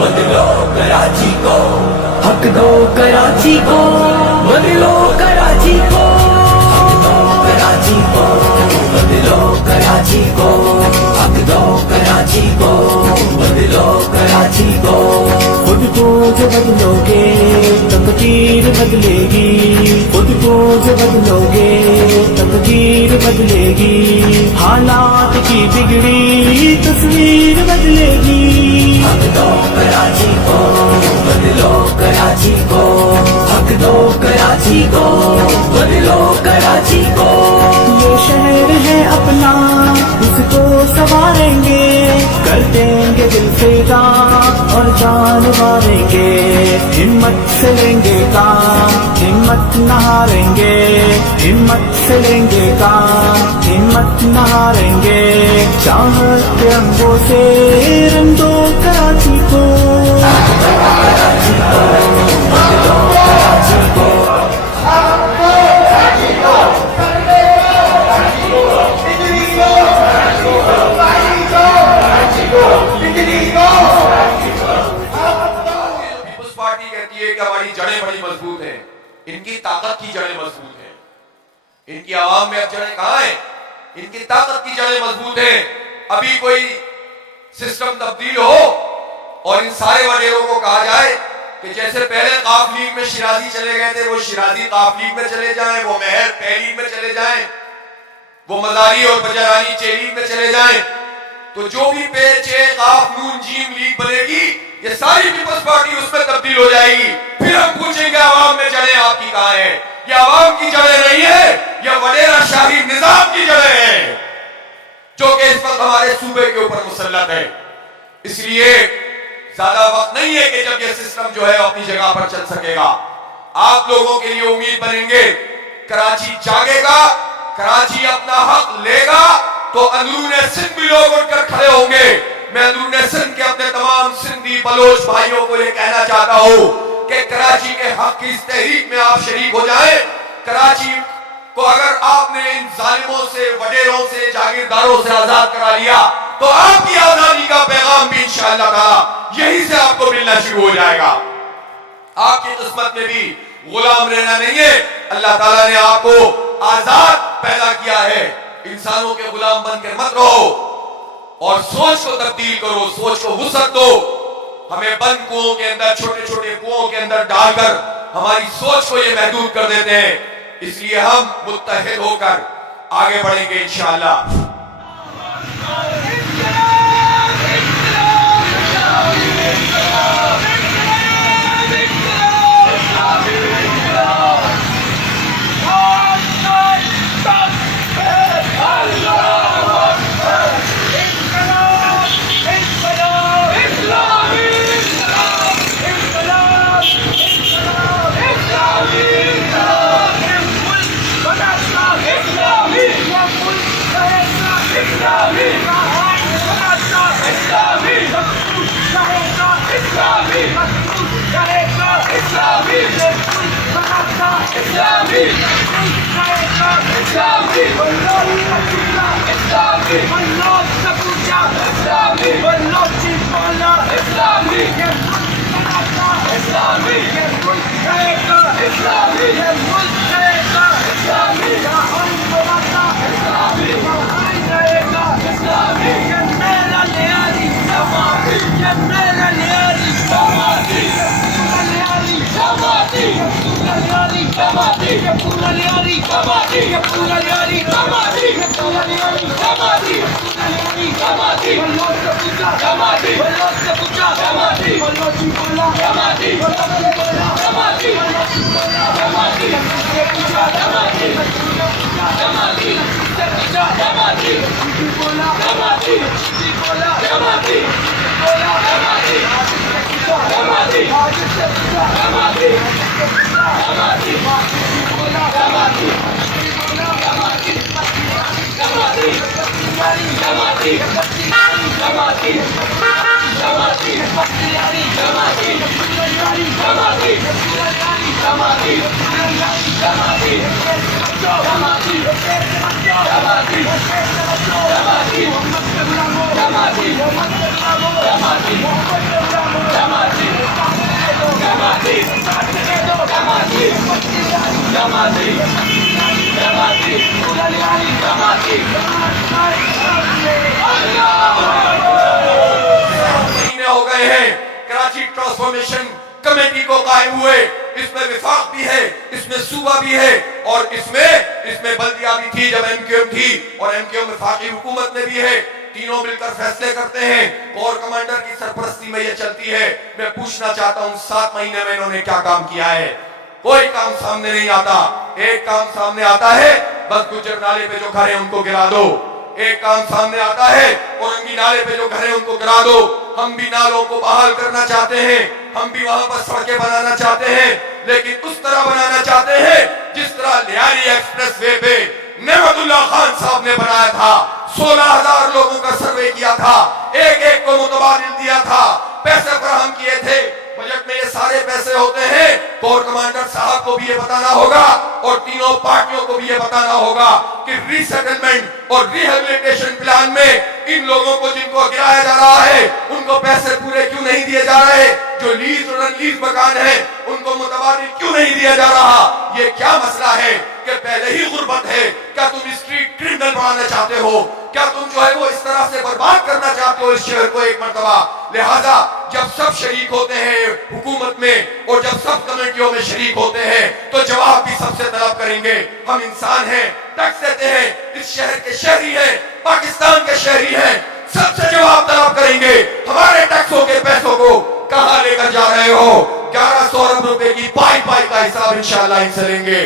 बदलो कराची को, हक दो कराची को, बदलो कराची को, हक दो कराची को, बदलो कराची को, हक दो कराची को, बदलो कराची को। खुद को जो बदलोगे तकदीर बदलेगी, खुद को जो बदलोगे तकदीर बदलेगी, हालात की बिगड़ी तस्वीर बदलेगी। हक दो कराची को, बदलो कराची को, हक दो कराची को, बदलो कराची को। ये शहर है अपना, इसको संवारेंगे, कर देंगे दिल फिदा और जान मारेंगे। हिम्मत से लेंगे काम, हिम्मत न हारेंगे, हिम्मत से लेंगे काम, हिम्मत न हारेंगे। चाहत के रंगों से रंग दो कराची को, कराची को, बदलो कराची को। पीपल्स पार्टी कहती है कि हमारी जड़ें बड़ी मजबूत हैं, इनकी ताकत की जड़ें मजबूत हैं। इनकी आवाम में अब जड़ें कहां हैं? इनकी ताकत की जड़ें मजबूत हैं। अभी कोई सिस्टम तब्दील हो और इन सारे वडेरों को कहा जाए कि जैसे पहले काफ लीग में शिराजी चले गए थे, वो शिराजी काफ लीग में चले जाएं, वो मेहर तहलीग में चले जाएं, वो मजारी और बजारानी चेलीग में चले जाएं, तो जो भी पे चे काफ नून जीम लीग बनेगी, ये सारी पीपल्स पार्टी उसमें तब्दील हो जाएगी। फिर हम पूछेंगे आवाम में जड़ें आपकी कहां है? ये आवाम की जड़ें नहीं है, ये वडेरा शाही निजाम की जड़ें हैं, जो कि इस वक्त हमारे सूबे के ऊपर मुसल्लत है। इसलिए ज्यादा वक्त नहीं है कि जब ये सिस्टम जो है अपनी जगह पर चल सकेगा। आप लोगों के लिए उम्मीद बनेंगे, कराची जागेगा, कराची अपना हक लेगा, तो अंदरून सिंध भी लोग उठकर खड़े होंगे। मैं अंदरून सिंध के अपने तमाम सिंधी बलोच भाइयों को ये कहना चाहता हूं कि कराची के हक की इस तहरीक में आप शरीक हो जाएं। कराची को अगर आपने इन जालिमों से, वडेरों से, जागीरदारों से आजाद करा लिया, तो आपकी आजादी का पैगाम भी इंशाअल्लाह ताला यहीं से आपको मिलना शुरू हो जाएगा। आपकी किस्मत में भी गुलाम रहना नहीं है। अल्लाह ताला ने आपको आजाद पैदा किया है। इंसानों के गुलाम बनकर मत रहो और सोच को तब्दील करो, सोच को वुसअत दो। हमें बंद कुओं के अंदर, छोटे छोटे कुओं के अंदर डालकर हमारी सोच को ये महदूद कर देते हैं। इसलिए हम मुत्तहिद होकर आगे बढ़ेंगे इंशाअल्लाह। Jamaati महीने हो गए हैं कराची ट्रांसफॉर्मेशन कमेटी को कायम हुए। इसमें विफाक भी है, इसमें सूबा भी है और इसमें बल्दिया भी थी जब एमक्यूएम थी और एमक्यूएम विफाकी हुकूमत में भी है। तीनों मिलकर फैसले करते हैं, कोर कमांडर की सरपरस्ती में ये चलती है। मैं पूछना चाहता हूं 7 महीने में इन्होंने क्या काम किया है? कोई काम सामने नहीं आता। एक काम सामने आता है, बस गुजर नाले पे जो घर है उनको गिरा दो। एक काम सामने आता है, औरंगी नाले पे जो घर है उनको गिरा दो। हम भी नालों को बहाल करना चाहते हैं, हम भी वहां पर सड़कें बनाना चाहते हैं, लेकिन उस तरह बनाना चाहते हैं जिस तरह लियारी एक्सप्रेस वे पे नेमतुल्लाह खान साहब ने बनाया था। 16,000 लोगों का सर्वे किया था, एक एक को मुतबादिल दिया था, पैसे फराहम किए थे। बजट में ये सारे पैसे होते हैं। कोर कमांडर साहब को भी ये बताना होगा और तीनों पार्टियों को भी ये बताना होगा कि रीसेटलमेंट और रिहेबिलिटेशन प्लान में इन लोगों को जिनको गिराया जा रहा है उनको पैसे पूरे क्यों नहीं दिए जा रहे? जो लीज और अनलीज मकान है उनको मुतबादिल क्यों नहीं दिया जा रहा? ये क्या मसला है कि पहले ही गुर्बत है? क्या तुम स्ट्रीट क्रिमिनल बनाना चाहते हो? क्या तुम जो है वो इस तरह से बर्बाद करना चाहते हो इस शहर को एक मर्तबा? लिहाजा जब सब शरीक होते हैं हुकूमत में और जब सब कमेटियों में शरीक होते हैं तो जवाब भी सबसे तलब करेंगे। हम इंसान हैं, टैक्स देते हैं, इस शहर के शहरी हैं, पाकिस्तान के शहरी हैं, सबसे जवाब तलब करेंगे। हमारे टैक्सों के पैसों को कहां लेकर जा रहे हो? 1100 अरब रुपए की पाई का हिसाब इंशाअल्लाह इनसे लेंगे।